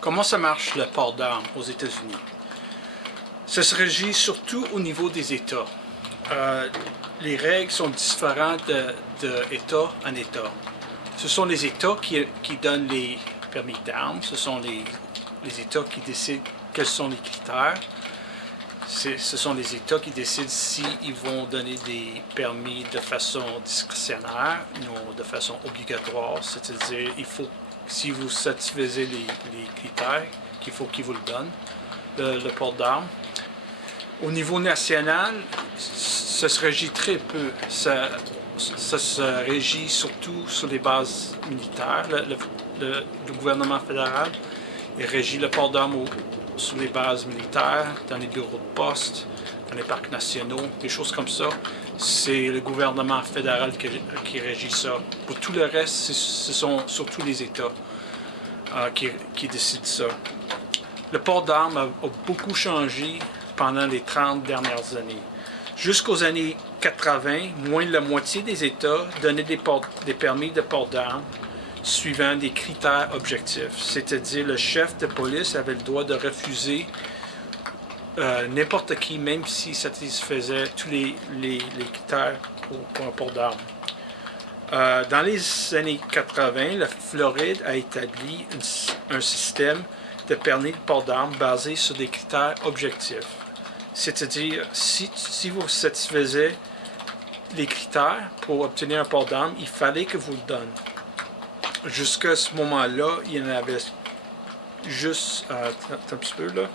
Comment ça marche le port d'armes aux États-Unis? Ça se régit surtout au niveau des États. Les règles sont différentes d'État en État. Ce sont les États qui donnent les permis d'armes, ce sont les États qui décident quels sont les critères. Ce sont les États qui décident s'ils vont donner des permis de façon discrétionnaire, non de façon obligatoire, c'est-à-dire si vous satisfaisez les critères, qu'il faut qu'ils vous le donnent, le port d'armes. Au niveau national, ça se régit très peu. Ça se régit surtout sur les bases militaires. Le gouvernement fédéral il régit le port d'armes sur les bases militaires, dans les bureaux de poste, dans les parcs nationaux, des choses comme ça. C'est le gouvernement fédéral qui régit ça. Pour tout le reste, ce sont surtout les États qui décident ça. Le port d'armes a beaucoup changé pendant les 30 dernières années. Jusqu'aux années 80, moins de la moitié des États donnaient des permis de port d'armes suivant des critères objectifs. C'est-à-dire le chef de police avait le droit de refuser n'importe qui, même s'il satisfaisait tous les critères pour un port d'armes. Dans les années 80, la Floride a établi un système de permis de port d'armes basé sur des critères objectifs. C'est-à-dire, si vous satisfaisiez les critères pour obtenir un port d'armes, il fallait que vous le donniez. Jusqu'à ce moment-là, il y en avait juste... un petit peu là.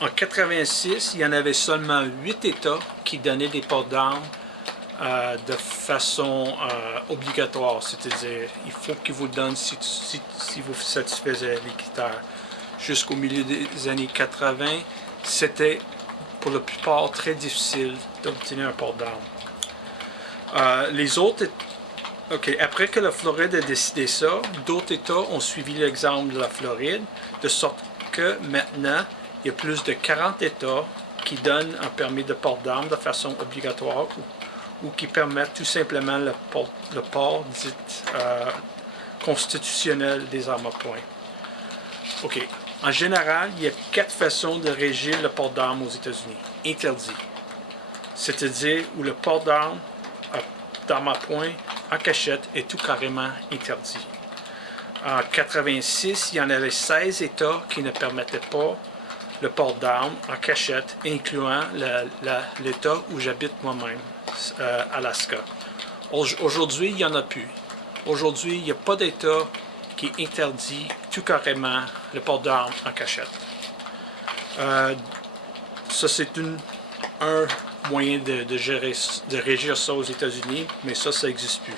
En 86, il y en avait seulement 8 États qui donnaient des ports d'armes de façon obligatoire. C'est-à-dire, il faut qu'ils vous le donnent si vous satisfaisez les critères. Jusqu'au milieu des années 80, c'était pour la plupart très difficile d'obtenir un port d'armes. Les autres... Après que la Floride a décidé ça, d'autres États ont suivi l'exemple de la Floride, de sorte que maintenant, il y a plus de 40 États qui donnent un permis de port d'armes de façon obligatoire ou qui permettent tout simplement le port dit constitutionnel des armes à point. En général, il y a 4 façons de régir le port d'armes aux États-Unis. Interdit, c'est-à-dire où le port d'armes à point en cachette est tout carrément interdit. En 86, il y en avait 16 États qui ne permettaient pas le port d'armes en cachette, incluant l'État où j'habite moi-même, Alaska. Aujourd'hui, il n'y en a plus. Aujourd'hui, il n'y a pas d'État qui interdit tout carrément le port d'armes en cachette. Ça, c'est un moyen de régir ça aux États-Unis, mais ça n'existe plus.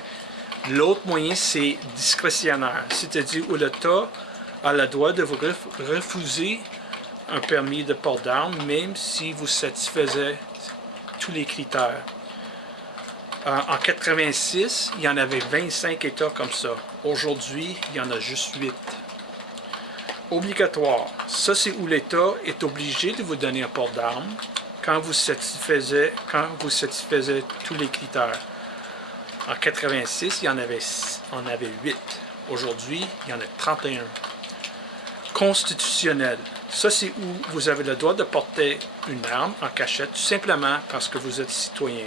L'autre moyen, c'est discrétionnaire, c'est-à-dire où l'État a le droit de vous refuser un permis de port d'armes, même si vous satisfaisez tous les critères. En 86, il y en avait 25 États comme ça. Aujourd'hui, il y en a juste 8. Obligatoire, ça c'est où l'État est obligé de vous donner un port d'armes quand vous satisfaisez tous les critères. En 86, il y en avait 8. Aujourd'hui, il y en a 31. Constitutionnel. Ça, c'est où vous avez le droit de porter une arme en cachette, tout simplement parce que vous êtes citoyen.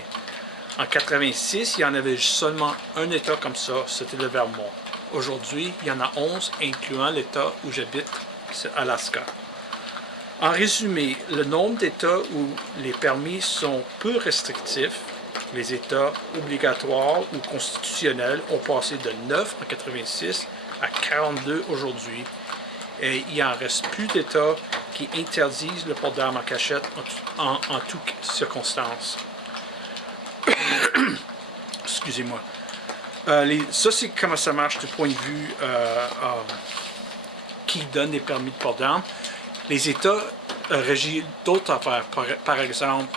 En 86, il y en avait seulement un État comme ça, c'était le Vermont. Aujourd'hui, il y en a 11, incluant l'État où j'habite, c'est Alaska. En résumé, le nombre d'États où les permis sont peu restrictifs, les États obligatoires ou constitutionnels, ont passé de 9 en 86 à 42 aujourd'hui. Et il en reste plus d'États qui interdisent le port d'armes en cachette en toutes circonstances. Excusez-moi. Ça, c'est comment ça marche du point de vue qui donne des permis de port d'armes. Les États régissent d'autres affaires. Par exemple,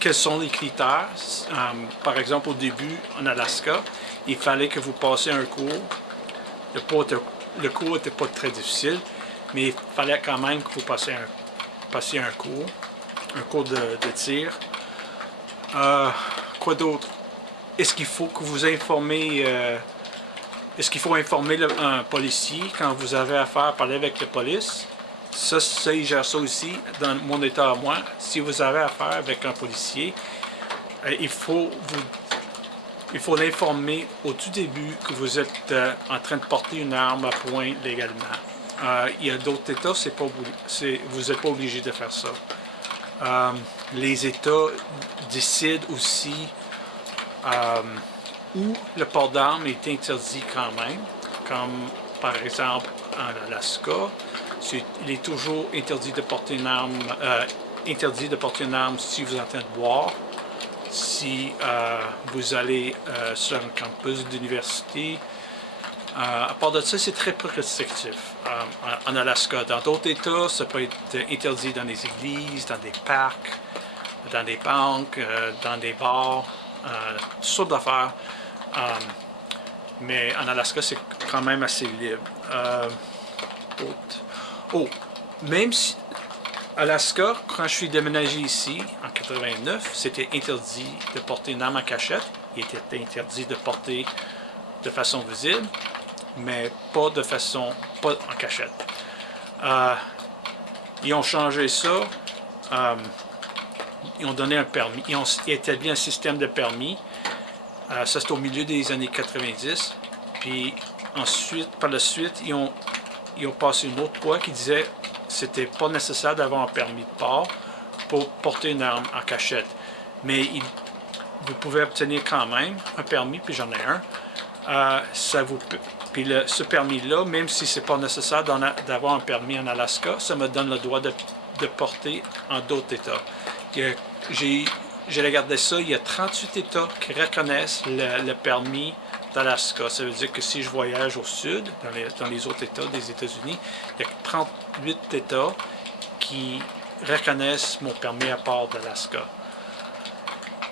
quels sont les critères? Par exemple, au début, en Alaska, il fallait que vous passiez un cours. Le cours n'était pas très difficile, mais il fallait quand même que vous passiez un cours de tir. Quoi d'autre? Est-ce qu'il faut que vous informez Est-ce qu'il faut informer un policier quand vous avez affaire à parler avec la police? Ça, il gère ça aussi dans mon état à moi. Si vous avez affaire avec un policier, il faut l'informer au tout début que vous êtes en train de porter une arme à point légalement. Il y a d'autres États, vous n'êtes pas obligé de faire ça. Les États décident aussi où le port d'armes est interdit quand même, comme par exemple en Alaska. Il est toujours interdit de porter une arme, si vous êtes en train de boire, si vous allez sur un campus d'université. À part de ça, c'est très peu restrictif en Alaska. Dans d'autres États, ça peut être interdit dans les églises, dans des parcs, dans des banques, dans des bars, toutes sortes d'affaires. Mais en Alaska, c'est quand même assez libre. Même si Alaska, quand je suis déménagé ici en 89, c'était interdit de porter une arme en cachette. Il était interdit de porter de façon visible, mais pas en cachette. Ils ont changé ça. Ils ont donné un permis. Ils ont établi un système de permis. Ça, c'est au milieu des années 90. Puis ensuite, par la suite, ils ont passé une autre loi qui disait que c'était pas nécessaire d'avoir un permis de port pour porter une arme en cachette. Mais vous pouvez obtenir quand même un permis, puis j'en ai un. Ce permis-là, même si c'est pas nécessaire d'avoir un permis en Alaska, ça me donne le droit de porter en d'autres États. J'ai regardé ça, il y a 38 États qui reconnaissent le permis d'Alaska. Ça veut dire que si je voyage au sud, dans les autres États des États-Unis, il y a 38 États qui reconnaissent mon permis à port d'Alaska.